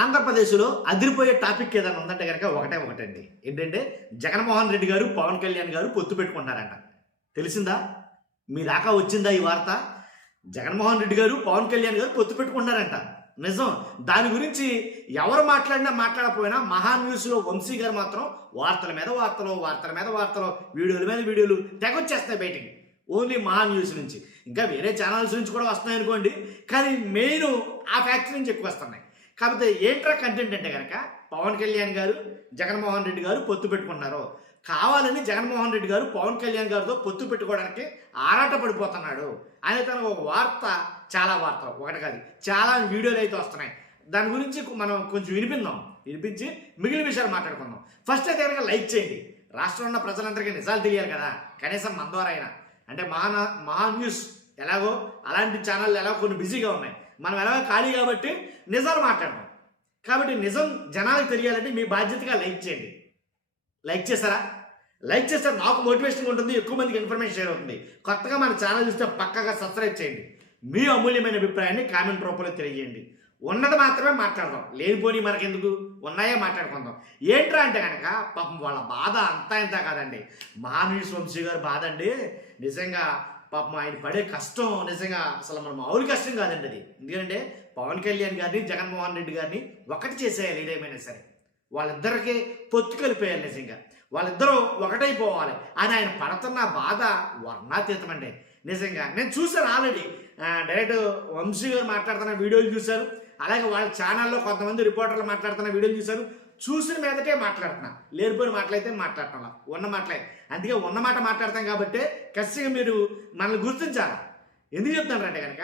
ఆంధ్రప్రదేశ్లో అదిరిపోయే టాపిక్ ఏదైనా ఉందంటే కనుక ఒకటండి. ఏంటంటే జగన్మోహన్ రెడ్డి గారు పవన్ కళ్యాణ్ గారు పొత్తు పెట్టుకుంటున్నారంట. తెలిసిందా? మీ దాకా వచ్చిందా ఈ వార్త? జగన్మోహన్ రెడ్డి గారు పవన్ కళ్యాణ్ గారు పొత్తు పెట్టుకుంటున్నారంట. నిజం. దాని గురించి ఎవరు మాట్లాడినా మాట్లాడకపోయినా మహా న్యూస్లో వంశీ గారు మాత్రం వార్తల మీద వార్తలు, వీడియోల మీద వీడియోలు తెగొచ్చేస్తాయి బయటికి. ఓన్లీ మహా న్యూస్ నుంచి. ఇంకా వేరే ఛానల్స్ నుంచి కూడా వస్తున్నాయి అనుకోండి, కానీ మెయిన్ ఆ ఫ్యాక్టరీ నుంచి ఎక్కువ వస్తున్నాయి. కాకపోతే ఏంట్రా కంటెంట్ అంటే కనుక పవన్ కళ్యాణ్ గారు జగన్మోహన్ రెడ్డి గారు పొత్తు పెట్టుకున్నారు. కావాలని జగన్మోహన్ రెడ్డి గారు పవన్ కళ్యాణ్ గారితో పొత్తు పెట్టుకోవడానికి ఆరాట పడిపోతున్నాడు అనే తన ఒక వార్త, చాలా వార్తలు ఒకటి కాదు చాలా వీడియోలు అయితే వస్తున్నాయి. దాని గురించి మనం కొంచెం వినిపించి మిగిలిన విషయాలు మాట్లాడుకుందాం. ఫస్ట్ అయితే కనుక లైక్ చేయండి. రాష్ట్రంలో ఉన్న ప్రజలందరికీ నిజాలు తెలియాలి కదా, కనీసం మన ద్వారా అయినా. అంటే మహా న్యూస్ ఎలాగో అలాంటి ఛానళ్ళు ఎలాగో కొన్ని బిజీగా ఉన్నాయి, మనం ఎలాగో ఖాళీ కాబట్టి నిజాలు మాట్లాడతాం. కాబట్టి నిజం జనాలకు తెలియాలంటే మీ బాధ్యతగా లైక్ చేయండి. లైక్ చేస్తారా? లైక్ చేస్తే నాకు మోటివేషన్ ఉంటుంది, ఎక్కువ మందికి ఇన్ఫర్మేషన్ షేర్ అవుతుంది. కొత్తగా మన ఛానల్ చూస్తే పక్కగా సబ్స్క్రైబ్ చేయండి. మీ అమూల్యమైన అభిప్రాయాన్ని కామెంట్ రూపంలో తెలియజేయండి. ఉన్నది మాత్రమే మాట్లాడదాం, లేనిపోని మనకెందుకు, ఉన్నాయే మాట్లాడుకుందాం. ఏంట్రా అంటే కనుక పాపం వాళ్ళ బాధ అంతా ఇంత కాదండి. మహాన్యూస్ వంశీ గారు బాధ అండి. నిజంగా పాపం ఆయన పడే కష్టం నిజంగా అసలు మన మామూలు కష్టం కాదండి అది. ఎందుకంటే పవన్ కళ్యాణ్ గారిని జగన్మోహన్ రెడ్డి గారిని ఒకటి చేసేయాలి. ఏదేమైనా సరే వాళ్ళిద్దరికీ పొత్తు కలిపేయాలి. నిజంగా వాళ్ళిద్దరూ ఒకటైపోవాలి అని ఆయన పడుతున్న బాధ వర్ణాతీతం అండి. నిజంగా నేను చూసాను ఆల్రెడీ. డైరెక్ట్ వంశీ గారు మాట్లాడుతున్న వీడియోలు చూశారు, అలాగే వాళ్ళ ఛానల్లో కొంతమంది రిపోర్టర్లు మాట్లాడుతున్న వీడియోలు చూశారు. చూసిన మీదకే మాట్లాడుతున్నా, లేనిపోయిన మాటలైతే మాట్లాడటం ఉన్న మాటలే. అందుకే ఉన్న మాట మాట్లాడతాం కాబట్టి ఖచ్చితంగా మీరు మనల్ని గుర్తించాలి. ఎందుకు చెప్తున్నారంటే కనుక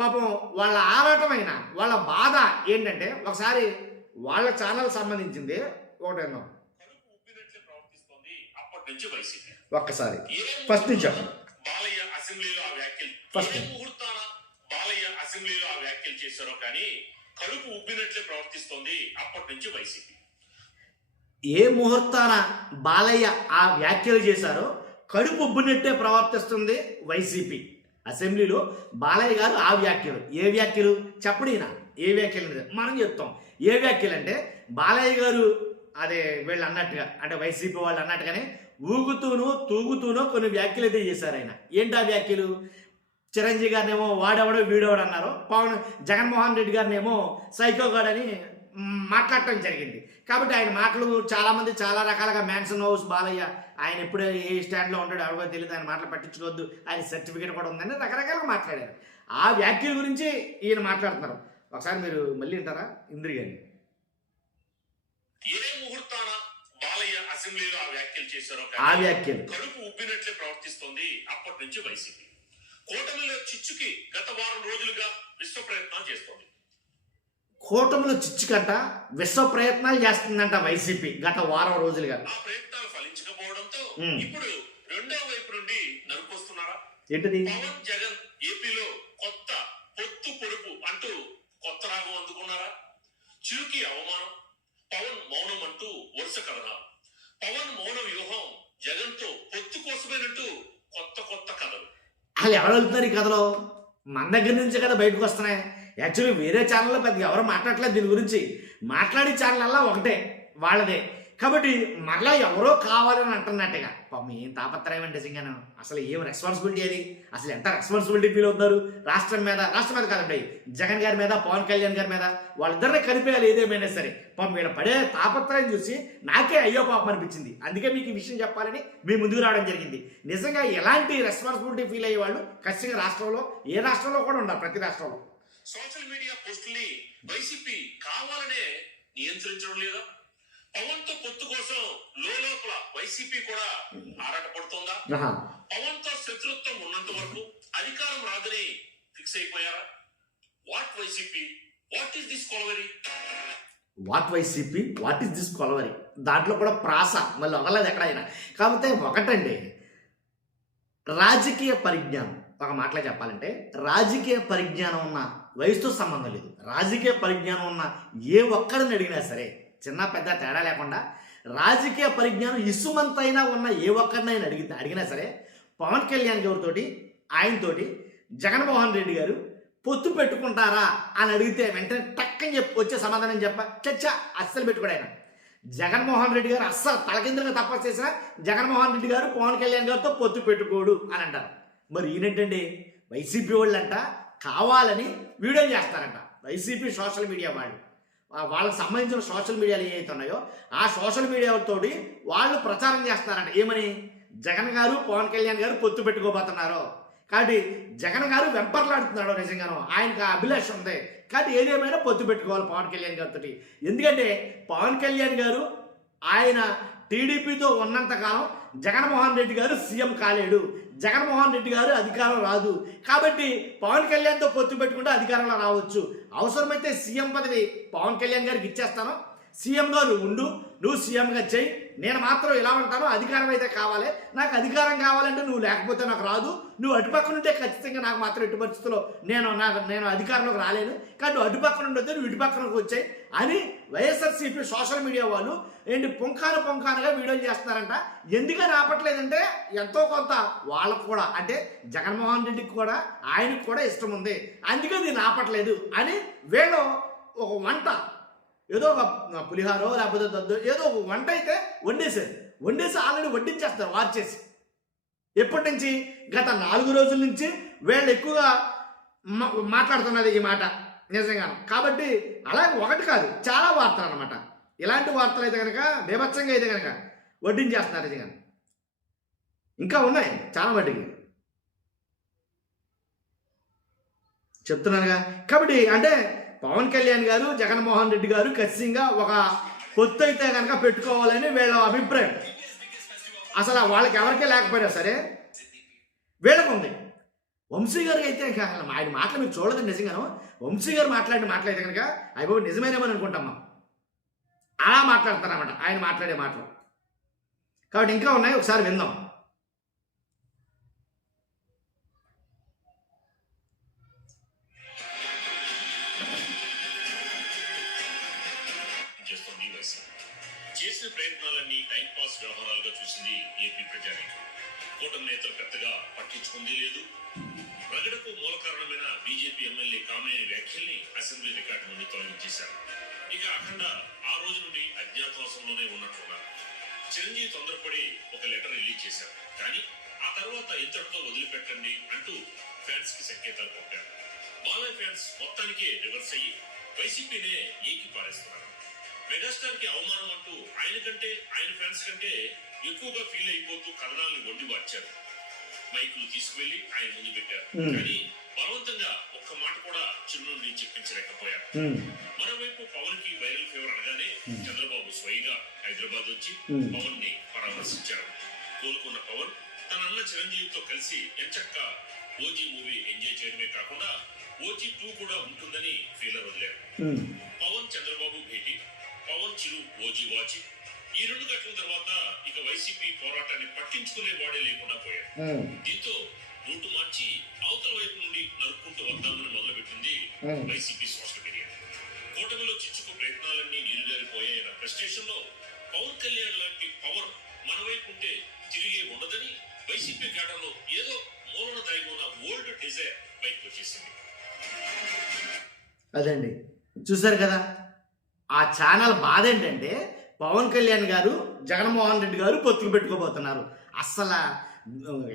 పాపం వాళ్ళ ఆరాటమైన వాళ్ళ బాధ ఏంటంటే, ఒకసారి వాళ్ళ ఛానల్ సంబంధించింది ఒకటి ఒక్కసారి ఫస్ట్ నుంచి బాలయ్య అసెంబ్లీలో ఆ వ్యాఖ్యలు ముహూర్తాన బాలయ్య అసెంబ్లీలో ఆ వ్యాఖ్యలు చేశారో కానీ కడుపు ఉబ్బినట్లే ప్రవర్తిస్తోంది అప్పటి నుంచి వైసీపీ. ఏ ముహూర్తాన బాలయ్య ఆ వ్యాఖ్యలు చేశారో కడుపు ఉబ్బినట్టే ప్రవర్తిస్తుంది వైసీపీ. అసెంబ్లీలో బాలయ్య గారు ఆ వ్యాఖ్యలు, ఏ వ్యాఖ్యలు చెప్పడినా, ఏ వ్యాఖ్యలు మనం చెప్తాం. ఏ వ్యాఖ్యలు అంటే బాలయ్య గారు అదే వీళ్ళు అన్నట్టుగా, అంటే వైసీపీ వాళ్ళు అన్నట్టుగానే ఊగుతూనో తూగుతూనో కొన్ని వ్యాఖ్యలు అయితే చేశారు ఆయన. ఏంటి ఆ వ్యాఖ్యలు? చిరంజీవి గారినేమో వాడెవడో వీడెవడు అన్నారు, జగన్మోహన్ రెడ్డి గారినేమో సైకోగాడని మాట్లాడటం జరిగింది. కాబట్టి ఆయన మాటలు చాలామంది చాలా రకాలుగా మ్యాన్సన్ హౌస్ బాలయ్య ఆయన ఎప్పుడు ఏ స్టాండ్లో ఉంటాడో ఎవరికో తెలియదు, ఆయన మాటలు పట్టించుకోవద్దు, ఆయన సర్టిఫికేట్ కూడా ఉందని రకరకాలుగా మాట్లాడారు. ఆ వ్యాఖ్యల గురించి ఈయన మాట్లాడుతున్నారు. ఒకసారి మీరు మళ్ళీ వింటారా? ఇంద్రి గారిని ఏ ముహూర్తాన బాలయ్య అసెంబ్లీలో ఆ వ్యాఖ్యలు చేశారో ఆ వ్యాఖ్యలు కడుపు ఉబ్బినట్లే ప్రవర్తిస్తోంది అప్పటి నుంచి వైసీపీ. కూటమిలో చిచ్చుకి గత వారం రోజులుగా విశ్వ ప్రయత్నాలు చేస్తోంది. కూటమిలో చిచ్చుకంట విశ్వ ప్రయత్నాలు చేస్తుందంట వైసీపీ గత వారం రోజులుగా. ఆ ప్రయత్నాలు ఫలించకపోవడంతో ఇప్పుడు రెండో వైపు నుండి నరుకొస్తున్నారా? ఏంటిది? పవన్ జగన్ ఏపీలో కొత్త పొత్తు పొడుపు అంటూ కొత్త రాగం అందుకున్నారా? చిరుకి అవమానం, పవన్ మౌనం అంటూ వరుస కథనాలు. పవన్ మౌన వ్యూహం జగన్ తో పొత్తు కోసమేనంటూ కొత్త కథలు. అసలు ఎవరు వెళ్తున్నారు ఈ కథలో? మన దగ్గర నుంచే కదా బయటకు వస్తున్నాయి. యాక్చువల్లీ వేరే ఛానల్లో పెద్దగా ఎవరు మాట్లాడలేదు దీని గురించి. మాట్లాడే ఛానల్ అలా ఒకటే, వాళ్ళదే. కాబట్టి మరలా ఎవరో కావాలని అంటున్నట్టుగా పాపం ఏం తాపత్రయం అంటే నిజంగాను. అసలు ఏం రెస్పాన్సిబిలిటీ అది? అసలు ఎంత రెస్పాన్సిబిలిటీ ఫీల్ అవుతున్నారు రాష్ట్రం మీద కాదండి, జగన్ గారి మీద, పవన్ కళ్యాణ్ గారి మీద. వాళ్ళిద్దరిని కలిపేయాలి ఏదేమైనా సరే. పాపం వీళ్ళ పడే తాపత్రయం చూసి నాకే అయ్యో పాపం అనిపించింది. అందుకే మీకు ఈ విషయం చెప్పాలని మీ ముందుకు రావడం జరిగింది. నిజంగా ఎలాంటి రెస్పాన్సిబిలిటీ ఫీల్ అయ్యే వాళ్ళు ఖచ్చితంగా రాష్ట్రంలో, ఏ రాష్ట్రంలో కూడా ఉన్నారు, ప్రతి రాష్ట్రంలో. సోషల్ మీడియా పోస్టుల్ని వైసీపీ కావాలనే నియంత్రించడం లేదా? పవన్ తో పొత్తు కోసం లోపల వైసీపీ కూడా ఆరాటపడుతోందా? పవన్ తో శత్రుత్వం ఉన్నంత వరకు అధికారం రాదని ఫిక్స్ అయిపోయారా? What YCP, what is this kolaveri? What YCP, what is this kolaveri? దాంట్లో కూడా ప్రాస మళ్ళీ వదలలేదు ఎక్కడైనా. కాకపోతే ఒకటండి, రాజకీయ పరిజ్ఞానం. ఒక మాటలో చెప్పాలంటే రాజకీయ పరిజ్ఞానం ఉన్న వయసుతో సంబంధం లేదు. రాజకీయ పరిజ్ఞానం ఉన్న ఏ ఒక్కడిని అడిగినా సరే, చిన్న పెద్ద తేడా లేకుండా రాజకీయ పరిజ్ఞానం ఇసుమంతైనా ఉన్న ఏ ఒక్కరినైనా అడిగినా సరే, పవన్ కళ్యాణ్ గారితోటి, ఆయనతోటి జగన్మోహన్ రెడ్డి గారు పొత్తు పెట్టుకుంటారా అని అడిగితే వెంటనే టక్కని వచ్చే సమాధానం చచ్చా అస్సలు పెట్టుకోడు ఆయన. జగన్మోహన్ రెడ్డి గారు అస్సలు తలకిందులుగా తపస్సు చేసిన జగన్మోహన్ రెడ్డి గారు పవన్ కళ్యాణ్ గారితో పొత్తు పెట్టుకోడు అని అంటారు. మరి ఈయనేంటండి వైసీపీ వాళ్ళంట కావాలని వీడియో చేస్తారంట. వైసీపీ సోషల్ మీడియా వాళ్ళకి సంబంధించిన సోషల్ మీడియాలు ఏవైతే ఉన్నాయో ఆ సోషల్ మీడియాతోటి వాళ్ళు ప్రచారం చేస్తున్నారంట. ఏమని? జగన్ గారు పవన్ కళ్యాణ్ గారు పొత్తు పెట్టుకోబోతున్నారు కాబట్టి జగన్ గారు వెంపర్లాడుతున్నాడు. నిజంగాను ఆయనకు అభిలాష ఉంది కాబట్టి ఏదేమైనా పొత్తు పెట్టుకోవాలి పవన్ కళ్యాణ్ గారితో. ఎందుకంటే పవన్ కళ్యాణ్ గారు ఆయన టీడీపీతో ఉన్నంతకాలం జగన్మోహన్ రెడ్డి గారు సీఎం కాలేడు, జగన్మోహన్ రెడ్డి గారు అధికారం రాదు. కాబట్టి పవన్ కళ్యాణ్తో పొత్తు పెట్టుకుంటే అధికారంలో రావచ్చు. అవసరమైతే సీఎం పదవి పవన్ కళ్యాణ్ గారికి ఇచ్చేస్తాను, సీఎంగా నువ్వు ఉండు, నువ్వు సీఎంగా చెయ్యి, నేను మాత్రం ఇలా ఉంటాను, అధికారం అయితే కావాలి, నాకు అధికారం కావాలంటే నువ్వు లేకపోతే నాకు రాదు, నువ్వు అటుపక్కన ఉంటే ఖచ్చితంగా నాకు మాత్రం ఎటు పరిస్థితుల్లో నేను అధికారంలోకి రాలేను కాబట్టి నువ్వు అటుపక్కన ఉండొద్దు, నువ్వు ఇటుపక్కనకు వచ్చాయి అని వైఎస్ఆర్సీపీ సోషల్ మీడియా వాళ్ళు పొంకానుగా వీడియోలు చేస్తున్నారంట. ఎందుకని ఆపట్లేదంటే ఎంతో కొంత వాళ్ళకు కూడా అంటే జగన్మోహన్ రెడ్డికి కూడా ఆయనకు కూడా ఇష్టం ఉంది, అందుకే దీన్ని ఆపట్లేదు అని వీళ్ళు ఒక వంట ఏదో ఒక పులిహారో లేకపోతే దద్దో ఏదో ఒక వంట అయితే వండేసి ఆల్రెడీ వడ్డించేస్తారు వార్చేసి. ఎప్పటి నుంచి? గత 4 రోజుల నుంచి వీళ్ళు ఎక్కువగా మాట్లాడుతున్నది ఈ మాట నిజంగాను. కాబట్టి అలాగే ఒకటి కాదు చాలా వార్తలు అనమాట. ఇలాంటి వార్తలు అయితే కనుక బీభత్సంగా అయితే కనుక వడ్డించేస్తున్నారు నిజంగా. ఇంకా ఉన్నాయి చాలా వాటికి చెప్తున్నానుగా. కాబట్టి అంటే పవన్ కళ్యాణ్ గారు జగన్మోహన్ రెడ్డి గారు ఖచ్చితంగా ఒక పొత్తు అయితే కనుక పెట్టుకోవాలని వీళ్ళ అభిప్రాయం. అసలు వాళ్ళకి ఎవరికే లేకపోయినా సరే వీళ్ళకు ఉంది. వంశీ గారికి అయితే ఆయన మాటలు మీరు చూడలేదు నిజంగాను. వంశీ గారు మాట్లాడిన మాటలైతే కనుక అయిపోయి నిజమేనేమని అనుకుంటాం మనం. అలా మాట్లాడతారన్నమాట ఆయన మాట్లాడే మాటలు. కాబట్టి ఇంకా ఉన్నాయి, ఒకసారి విందాం. చేసిన ప్రయత్నాలన్నీ టైం పాస్ వ్యవహారాలుగా చూసింది ఏపీ ప్రజానీకం. కూటమి నేతలు పెద్దగా పట్టించుకుంది లేదు. ప్రజలకు మూల కారణమైన బీజేపీ ఎమ్మెల్యే కామినేని వ్యాఖ్యల్ని అసెంబ్లీ రికార్డు నుండి తొలగించేశారు. ఇక అఖండ ఆ రోజు నుండి అజ్ఞాతవాసంలోనే ఉన్నట్లున్నారు. చిరంజీవి తొందరపడి ఒక లెటర్ రిలీజ్ చేశారు, కానీ ఆ తర్వాత ఇంతటితో వదిలిపెట్టండి అంటూ ఫ్యాన్స్ కి సంకేతాలు పంపారు. బాలయ్య ఫ్యాన్స్ మొత్తానికే రివర్స్ అయ్యి వైసీపీనే ఏకి పారేస్తున్నారు. మెగాస్టార్ కి అవమానం అంటూ ఆయన ఫ్యాన్స్ కంటే ఎక్కువగా ఫీల్ అయిపోతూ కథనాల్ని వండి మార్చారు. మైకులు తీసుకువెళ్లి ఆయన ముందు పెట్టారు, కానీ బలవంతంగా ఒక్క మాట కూడా చిరు నుండి చెప్పించలేకపోయారు. మరోవైపు పవన్ కి వైరల్ ఫీవర్ అనగానే చంద్రబాబు స్వయంగా హైదరాబాద్ వచ్చి పవన్ ని పరామర్శించారు. కోలుకున్న పవన్ తన అన్న చిరంజీవితో కలిసి ఎంచక్క ఓజీ మూవీ ఎంజాయ్ చేయడమే కాకుండా ఓజీ 2 కూడా ఉంటుందని ఫీలర్ వదిలారు. పవన్ చంద్రబాబు భేటీ, పవన్ చిరు ఓజీ వాచి, ఈ 2 గంటల తర్వాత ఇక వైసీపీ పోరాటాన్ని పట్టించుకునే వాడే లేకుండా పోయారు. దీంతో రూటు మార్చి అవతల వైపు నుండి నరుక్కుంటూ వద్దామని మొదలుపెట్టింది వైసీపీ సోషల్ మీడియా. కూటమిలో చిచ్చుకు ప్రయత్నాలన్నీ నీరుగారిపోయాయన్న ఫ్రస్ట్రేషన్ లో పవన్ కళ్యాణ్ లాంటి పవర్ మన వైపు ఉంటే తిరిగే ఉండదని వైసీపీ కేడర్లో ఏదో మూలన దాగి ఉన్న ఓల్డ్ డిజైర్ బయటకు వచ్చేసింది. అదండి చూసారు కదా. ఆ ఛానల్ బాధ ఏంటంటే పవన్ కళ్యాణ్ గారు జగన్మోహన్ రెడ్డి గారు పొత్తులు పెట్టుకోబోతున్నారు. అసలు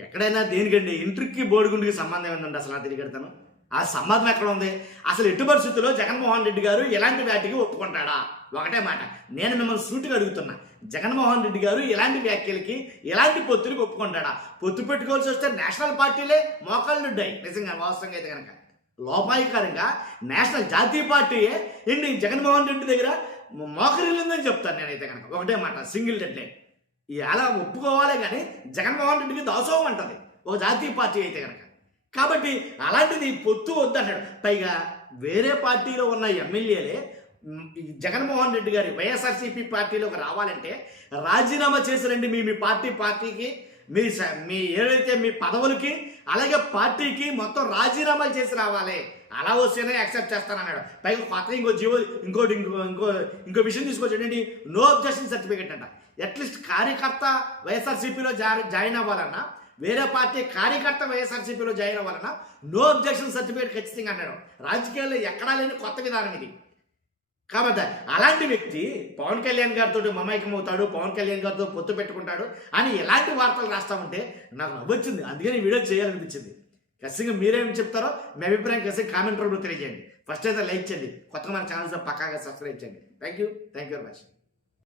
ఎక్కడైనా దేనికండి ఇంట్రీకి బోడిగుండికి సంబంధం ఏంటంటే అసలు తిరిగెడతాను ఆ సంబంధం ఎక్కడ ఉంది? అసలు ఎట్టి పరిస్థితుల్లో జగన్మోహన్ రెడ్డి గారు ఎలాంటి వాటికి ఒప్పుకుంటాడా? ఒకటే మాట నేను మిమ్మల్ని సూటిగా అడుగుతున్నా, జగన్మోహన్ రెడ్డి గారు ఎలాంటి వ్యాఖ్యలకి ఎలాంటి పొత్తులకి ఒప్పుకుంటాడా? పొత్తు పెట్టుకోవాల్సి వస్తే నేషనల్ పార్టీలే మోకాళ్ళు ఉంటాయి. నిజంగా వాస్తవంగా అయితే కనుక లోపాయికారంగా నేషనల్ జాతీయ పార్టీయే ఏంటి జగన్మోహన్ రెడ్డి దగ్గర మోకరిల్లిందని చెప్తాను నేనైతే కనుక. ఒకటే మాట సింగిల్ డెడ్ లైన్ అలా ఒప్పుకోవాలి, కానీ జగన్మోహన్ రెడ్డికి దాసోహం అంటది ఒక జాతీయ పార్టీ అయితే కనుక. కాబట్టి అలాంటిది పొత్తు వద్దంటాడు. పైగా వేరే పార్టీలో ఉన్న ఎమ్మెల్యేలే జగన్మోహన్ రెడ్డి గారి వైఎస్ఆర్సీపీ పార్టీలోకి రావాలంటే రాజీనామా చేసిరండి మీ పార్టీకి మీ ఏదైతే మీ పదవులకి అలాగే పార్టీకి మొత్తం రాజీనామాలు చేసి రావాలి. అలా వస్తేనే యాక్సెప్ట్ చేస్తానన్నాడు. పైగా కొత్త ఇంకో విషయం తీసుకొచ్చాడండి, నో అబ్జెక్షన్ సర్టిఫికేట్ అంట. అట్లీస్ట్ కార్యకర్త వైఎస్ఆర్సీపీలో జాయిన్ అవ్వాలన్నా వేరే పార్టీ కార్యకర్త వైఎస్ఆర్సీపీలో జాయిన్ అవ్వాలన్నా నో అబ్జెక్షన్ సర్టిఫికేట్ ఖచ్చితంగా అన్నాడు. రాజకీయాల్లో ఎక్కడా లేని కొత్త విధానం ఇది. కాబట్టి అలాంటి వ్యక్తి పవన్ కళ్యాణ్ గారితో మమైకం అవుతాడు, పవన్ కళ్యాణ్ గారితో పొత్తు పెట్టుకుంటాడు అని ఎలాంటి వార్తలు రాస్తామంటే నాకు నవ్వొచ్చింది. అందుకని ఈ వీడియో చేయాలనిపించింది. ఖచ్చితంగా మీరేం చెప్తారో మీ అభిప్రాయం ఖచ్చితంగా కామెంట్ రూపంలో తెలియజేయండి. ఫస్ట్ అయితే లైక్ చేయండి, కొత్తగా మన ఛానల్స్ పక్కాగా సబ్స్క్రైబ్ చేయండి. Thank you very much.